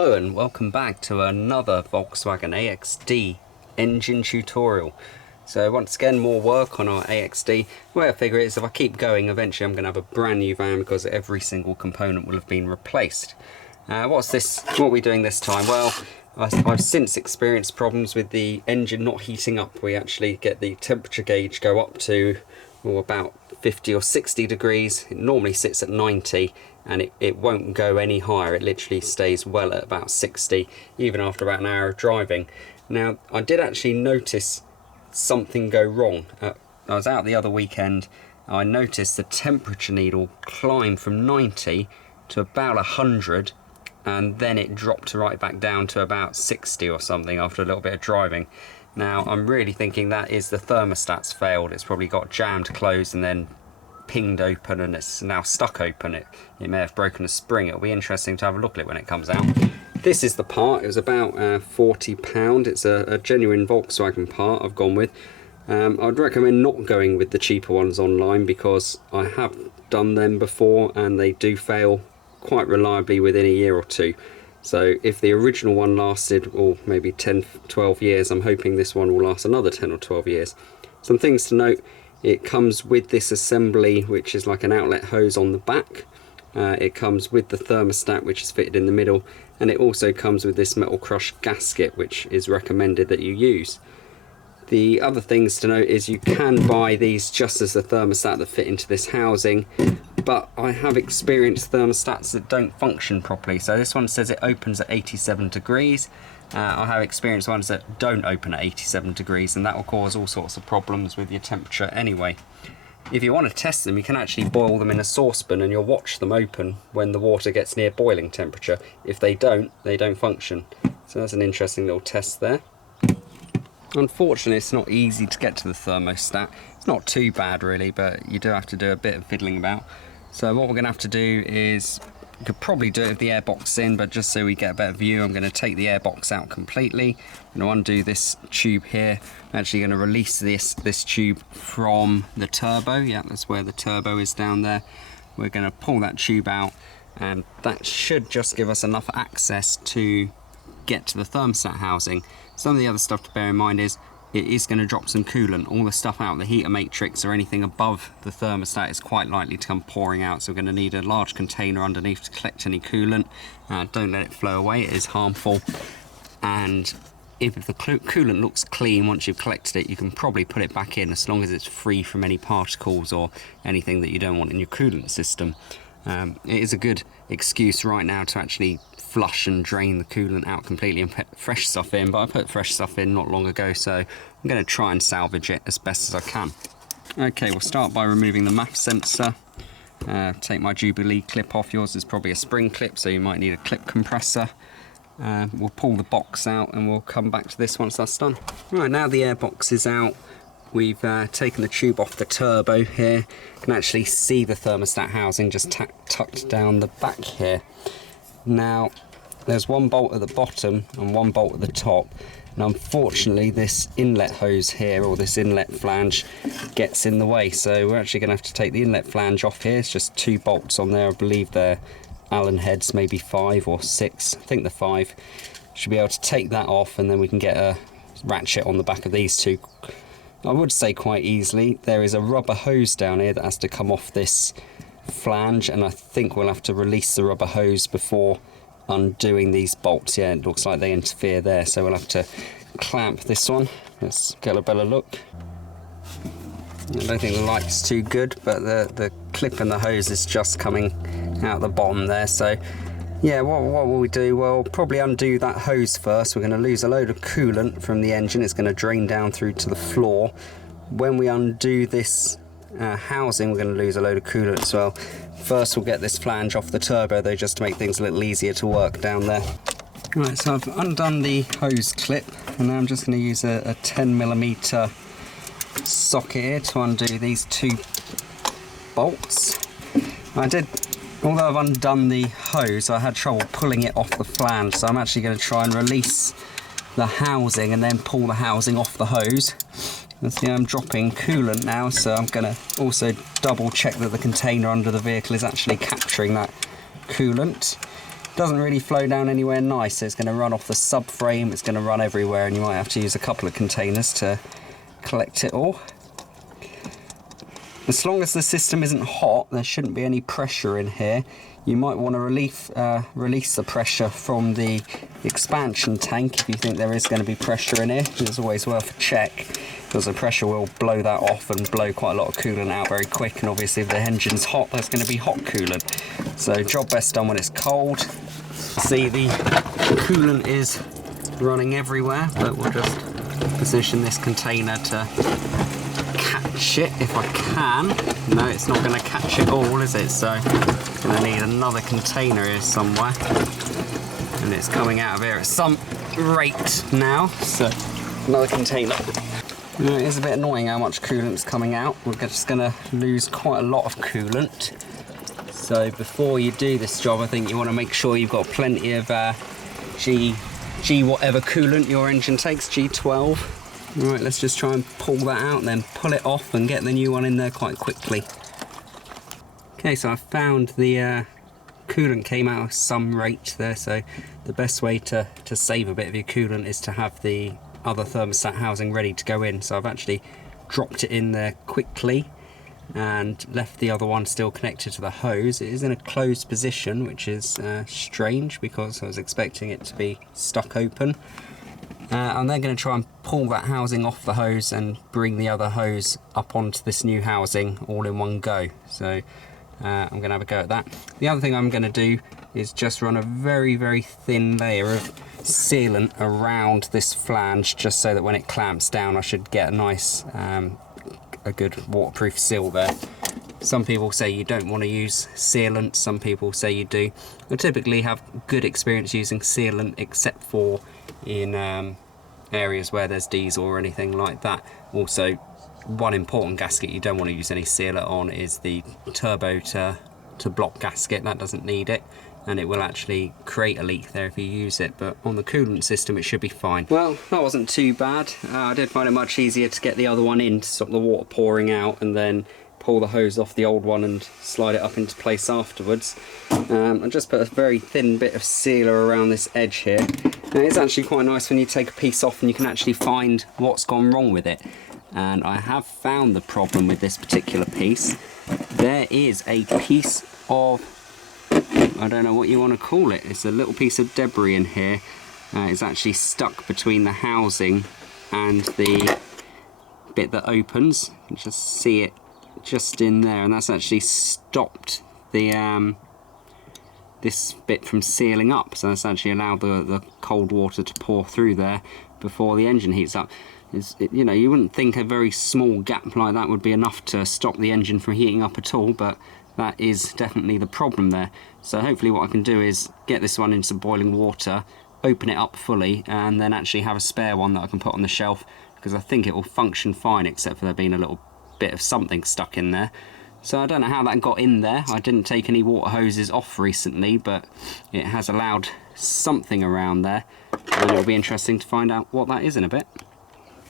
Hello and welcome back to another Volkswagen AXD engine tutorial. So once again, more work on our AXD. The way I figure it is if I keep going, eventually I'm going to have a brand new van because every single component will have been replaced. What are we doing this time? Well, I've since experienced problems with the engine not heating up. We actually get the temperature gauge go up to about 50 or 60 degrees. It normally sits at 90 and it won't go any higher. It literally stays well at about 60 even after about an hour of driving. Now I did actually notice something go wrong. I was out the other weekend. I noticed the temperature needle climbed from 90 to about 100 and then it dropped right back down to about 60 or something after a little bit of driving. Now I'm really thinking that is the thermostat's failed. It's probably got jammed closed and then pinged open and it's now stuck open. It may have broken a spring. It'll be interesting to have a look at it when it comes out. This is the part. It was about £40. It's a genuine Volkswagen part I've gone with. I'd recommend not going with the cheaper ones online because I have done them before and they do fail quite reliably within a year or two. So if the original one lasted maybe 10-12 years, I'm hoping this one will last another 10 or 12 years. Some things to note: it comes with this assembly which is like an outlet hose on the back. It comes with the thermostat which is fitted in the middle, and it also comes with this metal crush gasket which is recommended that you use. The other things to note is you can buy these just as the thermostat that fit into this housing, but I have experienced thermostats that don't function properly. So this one says it opens at 87 degrees. I have experienced ones that don't open at 87 degrees and that will cause all sorts of problems with your temperature anyway. If you want to test them, you can actually boil them in a saucepan and you'll watch them open when the water gets near boiling temperature. If they don't function. So that's an interesting little test there. Unfortunately, it's not easy to get to the thermostat. It's not too bad really, but you do have to do a bit of fiddling about. So what we're going to have to do is, you could probably do it with the airbox in, but just so we get a better view, I'm going to take the airbox out completely. I'm going to undo this tube here. I'm actually going to release this tube from the turbo. Yeah, that's where the turbo is down there. We're going to pull that tube out and that should just give us enough access to get to the thermostat housing. Some of the other stuff to bear in mind is it is going to drop some coolant. All the stuff out of the heater matrix or anything above the thermostat is quite likely to come pouring out, so we're going to need a large container underneath to collect any coolant. Don't let it flow away, it is harmful. And if the coolant looks clean once you've collected it, you can probably put it back in as long as it's free from any particles or anything that you don't want in your coolant system. It is a good excuse right now to actually flush and drain the coolant out completely and put fresh stuff in, but I put fresh stuff in not long ago, so I'm going to try and salvage it as best as I can. Okay, we'll start by removing the MAF sensor. Take my Jubilee clip off. Yours is probably a spring clip, so you might need a clip compressor. We'll pull the box out and we'll come back to this once that's done. Right, now the airbox is out. We've taken the tube off the turbo here. You can actually see the thermostat housing just tucked down the back here. Now, there's one bolt at the bottom and one bolt at the top. And unfortunately, this inlet hose here, or this inlet flange, gets in the way. So we're actually going to have to take the inlet flange off here. It's just 2 bolts on there. I believe they're Allen heads, maybe 5 or 6. I think they're 5. Should be able to take that off and then we can get a ratchet on the back of these 2. I would say quite easily. There is a rubber hose down here that has to come off this flange, and I think we'll have to release the rubber hose before undoing these bolts. Yeah, it looks like they interfere there, so we'll have to clamp this one. Let's get a better look. I don't think the light's too good, but the clip and the hose is just coming out the bottom there. So yeah, what will we do? Well, probably undo that hose first. We're going to lose a load of coolant from the engine. It's going to drain down through to the floor. When we undo this housing, we're going to lose a load of coolant as well. First we'll get this flange off the turbo though, just to make things a little easier to work down there. Right, so I've undone the hose clip and now I'm just going to use a 10mm socket here to undo these 2 bolts. Although I've undone the hose, I had trouble pulling it off the flange, so I'm actually going to try and release the housing and then pull the housing off the hose. And see, I'm dropping coolant now, so I'm going to also double check that the container under the vehicle is actually capturing that coolant. doesn't really flow down anywhere nice, so it's going to run off the subframe, it's going to run everywhere, and you might have to use a couple of containers to collect it all. As long as the system isn't hot, there shouldn't be any pressure in here. You might want to release the pressure from the expansion tank if you think there is going to be pressure in here. It's always worth a check, because the pressure will blow that off and blow quite a lot of coolant out very quick, and obviously if the engine's hot, there's going to be hot coolant. So job best done when it's cold. See, the coolant is running everywhere, but we'll just position this container to catch it if I can. No, it's not going to catch it all, is it? So I'm going to need another container here somewhere, and it's coming out of here at some rate now, so another container. It is a bit annoying how much coolant's coming out. We're just going to lose quite a lot of coolant. So before you do this job, I think you want to make sure you've got plenty of G whatever coolant your engine takes, G12. Right, let's just try and pull that out and then pull it off and get the new one in there quite quickly. Okay, so I found the coolant came out at some rate there, so the best way to save a bit of your coolant is to have the other thermostat housing ready to go in. So I've actually dropped it in there quickly and left the other one still connected to the hose. It is in a closed position, which is strange because I was expecting it to be stuck open. I'm then going to try and pull that housing off the hose and bring the other hose up onto this new housing all in one go. So I'm going to have a go at that. The other thing I'm going to do is just run a very, very thin layer of sealant around this flange, just so that when it clamps down I should get a nice, a good waterproof seal there. Some people say you don't want to use sealant, some people say you do. I typically have good experience using sealant, except for in areas where there's diesel or anything like that. Also, one important gasket you don't want to use any sealer on is the turbo to block gasket. That doesn't need it, and it will actually create a leak there if you use it, but on the coolant system it should be fine. Well, that wasn't too bad. I did find it much easier to get the other one in to stop the water pouring out, and then pull the hose off the old one and slide it up into place afterwards. I just put a very thin bit of sealer around this edge here. And it's actually quite nice when you take a piece off and you can actually find what's gone wrong with it. And I have found the problem with this particular piece. There is a piece of, I don't know what you want to call it, it's a little piece of debris in here. It's actually stuck between the housing and the bit that opens. You can just see it just in there, and that's actually stopped the this bit from sealing up, so that's actually allowed the cold water to pour through there before the engine heats up. You know, you wouldn't think a very small gap like that would be enough to stop the engine from heating up at all, but that is definitely the problem there. So hopefully what I can do is get this one into boiling water, open it up fully, and then actually have a spare one that I can put on the shelf, because I think it will function fine, except for there being a little bit of something stuck in there. So I don't know how that got in there. I didn't take any water hoses off recently, but it has allowed something around there, and it'll be interesting to find out what that is in a bit.